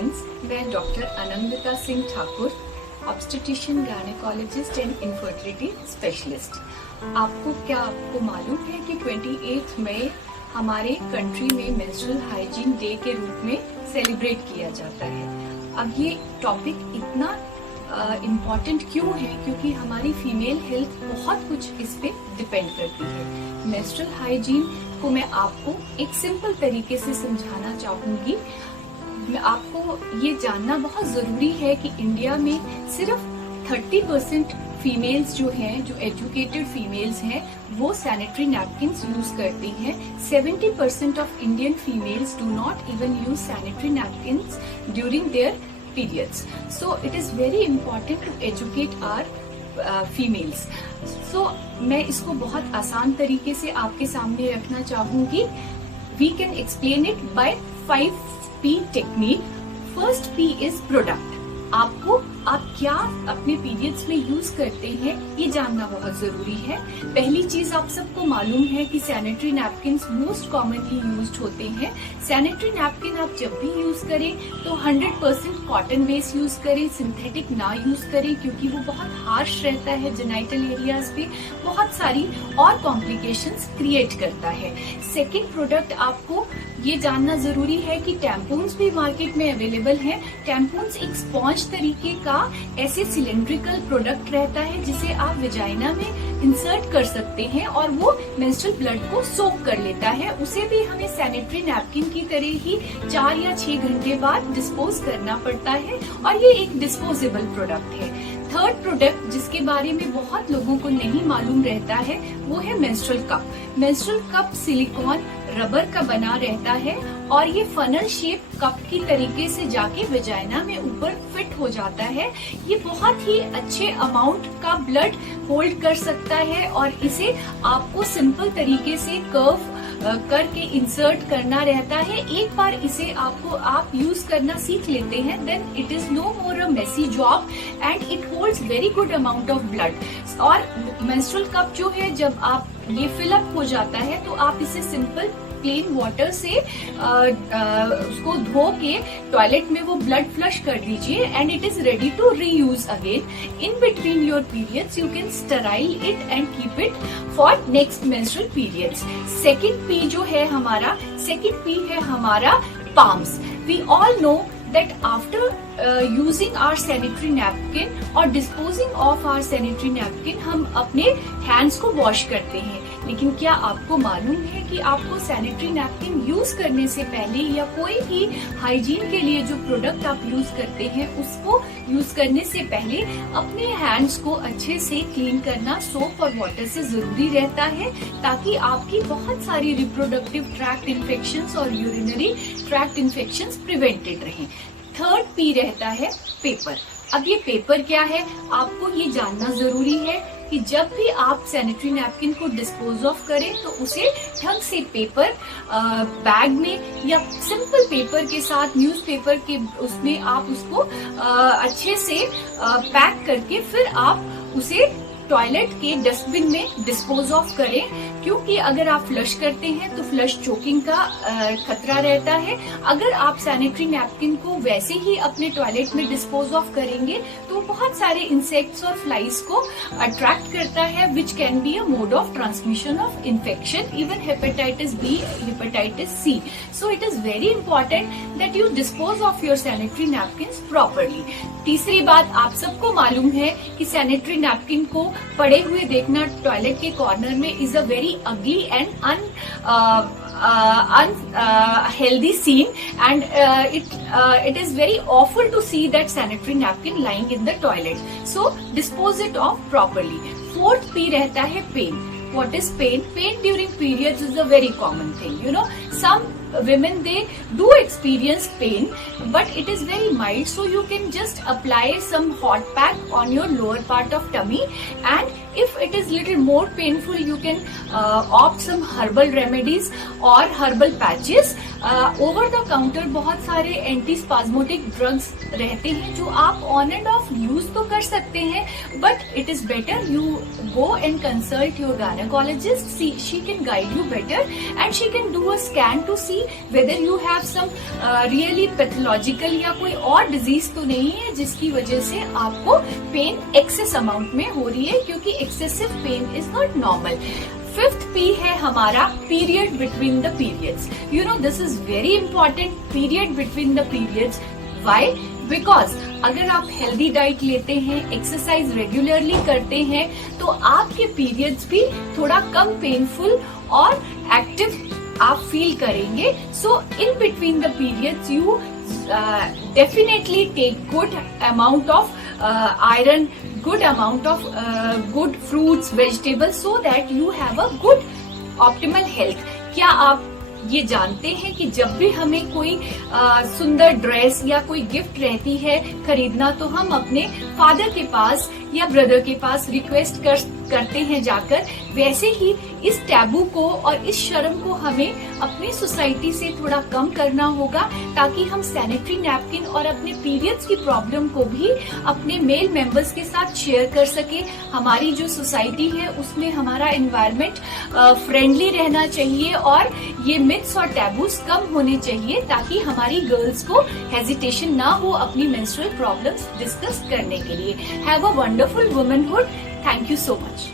Friends, मैं doctor Ananvita Singh Thakur, obstetrician gynaecologist and infertility specialist. आपको मालूम है कि 28 मई हमारे कंट्री में मेंस्ट्रुअल हाइजीन डे के रूप में सेलिब्रेट किया जाता है। अब ये टॉपिक इतना इम्पॉर्टेंट क्यों है? क्योंकि हमारी फीमेल हेल्थ बहुत कुछ इस पे डिपेंड करती है। मेंस्ट्रुअल हाइजीन को मैं आपको एक सिंपल तरीके से समझाना चाहूंगी। आपको ये जानना बहुत जरूरी है कि इंडिया में सिर्फ 30% फीमेल्स जो हैं, जो एजुकेटेड फीमेल्स हैं, वो सैनिटरी नैपकिन्स यूज करती हैं। 70% of Indian females do not even use sanitary napkins during their periods. So it is very important to educate our females. So मैं इसको बहुत आसान तरीके से आपके सामने रखना चाहूंगी। We can explain it by 5P technique. First P is product. आप क्या अपने पीरियड्स में यूज करते हैं ये जानना बहुत जरूरी है। पहली चीज, आप सबको मालूम है कि sanitary napkins most commonly used होते हैं। सैनिटरी नैपकिन आप जब भी यूज करें तो 100% कॉटन बेस यूज करें, सिंथेटिक ना यूज करें, क्योंकि वो बहुत हार्श रहता है, जेनाइटल एरियाज पे बहुत सारी और कॉम्प्लिकेशंस क्रिएट करता है। सेकेंड प्रोडक्ट, आपको ये जानना जरूरी है कि टैम्पून्स भी मार्केट में अवेलेबल हैं। टैम्पून्स एक स्पॉन्ज तरीके का ऐसे सिलेंड्रिकल प्रोडक्ट रहता है जिसे आप विजाइना में इंसर्ट कर सकते हैं और वो मेंस्ट्रुअल ब्लड को सोक कर लेता है। उसे भी हमें सैनिटरी नैपकिन की तरह ही 4 या 6 घंटे बाद डिस्पोज करना पड़ता है और ये एक डिस्पोजेबल प्रोडक्ट है। थर्ड प्रोडक्ट जिसके बारे में बहुत लोगों को नहीं मालूम रहता है वो है menstrual cup. Menstrual cup silicone rubber का बना रहता है और ये फनल शेप कप की तरीके से जाके वेजाइना में ऊपर फिट हो जाता है। ये बहुत ही अच्छे अमाउंट का ब्लड होल्ड कर सकता है और इसे आपको सिंपल तरीके से कर्व करके इंसर्ट करना रहता है। एक बार इसे आप यूज करना सीख लेते हैं, then it is no more a messy job and it holds very good amount of blood. और मेंस्ट्रुअल कप जो है, जब आप ये फिलअप हो जाता है तो आप इसे सिंपल प्लेन वाटर से उसको धो के टॉयलेट में वो ब्लड फ्लश कर दीजिए and it is ready to reuse again. In between your periods you can sterile it and keep it for next menstrual periods. Second P जो है हमारा, palms. We all know that after using our sanitary napkin or disposing of our sanitary napkin, हम अपने hands को wash करते हैं। लेकिन क्या आपको मालूम है कि आपको सैनिटरी नैपकिन यूज करने से पहले या कोई भी हाइजीन के लिए जो प्रोडक्ट आप यूज करते हैं उसको यूज करने से पहले अपने हैंड्स को अच्छे से क्लीन करना सोप और वाटर से जरूरी रहता है, ताकि आपकी बहुत सारी रिप्रोडक्टिव ट्रैक्ट इन्फेक्शंस और यूरिनरी ट्रैक्ट इन्फेक्शंस प्रिवेंटेड रहें। थर्ड पी रहता है पेपर। अब ये पेपर क्या है, आपको ये जानना जरूरी है कि जब भी आप सैनिटरी नैपकिन को डिस्पोज ऑफ करें तो उसे ढंग से पेपर बैग में या सिंपल पेपर के साथ न्यूज़पेपर के उसमें आप उसको अच्छे से पैक करके फिर आप उसे टॉयलेट के डस्टबिन में डिस्पोज ऑफ करें, क्योंकि अगर आप फ्लश करते हैं तो फ्लश चोकिंग का खतरा रहता है। अगर आप सैनिटरी नैपकिन को वैसे ही अपने टॉयलेट में डिस्पोज ऑफ करेंगे तो बहुत सारे इंसेक्ट्स और फ्लाइज को अट्रैक्ट करता है, which can be a mode of transmission of infection, even hepatitis B, hepatitis C. So it is very important that you dispose of your sanitary napkins properly. तीसरी बात, आप सबको मालूम है कि सैनिटरी नैपकिन को पड़े हुए देखना टॉयलेट के कॉर्नर में is a very ugly and unhealthy scene, and it is very awful to see that sanitary napkin lying in the toilet. So dispose it off properly. Fourth P रहता है pain. What is pain? Pain during periods is a very common thing. You know, some women, they do experience pain, but it is very mild, so you can just apply some hot pack on your lower part of tummy, and if it is little more painful you can opt some herbal remedies or herbal patches. Over the counter बहुत सारे anti spasmodic drugs रहते हैं जो आप on end of use तो कर सकते हैं, but it is better you go and consult your gynaecologist. She can guide you better and she can do a scan scan to see whether you have some really pathological या कोई और disease तो नहीं है जिसकी वजह से आपको पेन एक्सेस अमाउंट में हो रही है, क्योंकि excessive pain is not normal. Fifth P है हमारा period between the periods. You know this is very important, period between the periods. Why? Because अगर आप हेल्दी डाइट लेते हैं, एक्सरसाइज रेगुलरली करते हैं, तो आपके पीरियड्स भी थोड़ा कम पेनफुल और एक्टिव आप फील करेंगे। So in between the periods you definitely take good amount of iron, good amount of good fruits, vegetables, so that you have a good optimal health। क्या आप ये जानते हैं कि जब भी हमें कोई सुंदर ड्रेस या कोई गिफ्ट रहती है खरीदना, तो हम अपने फादर के पास या ब्रदर के पास रिक्वेस्ट करते हैं जाकर, वैसे ही इस टैबू को और इस शर्म को हमें अपनी सोसाइटी से थोड़ा कम करना होगा, ताकि हम सैनिटरी नैपकिन और अपने पीरियड्स की प्रॉब्लम को भी अपने मेल मेंबर्स के साथ शेयर कर सके। हमारी जो सोसाइटी है उसमें हमारा एनवायरनमेंट फ्रेंडली रहना चाहिए और ये मिथ्स और टैबूज कम होने चाहिए, ताकि हमारी गर्ल्स को हेजिटेशन ना हो अपनी मेंस्ट्रुअल प्रॉब्लम्स डिस्कस करने के लिए। Have a wonderful womanhood. Thank you so much.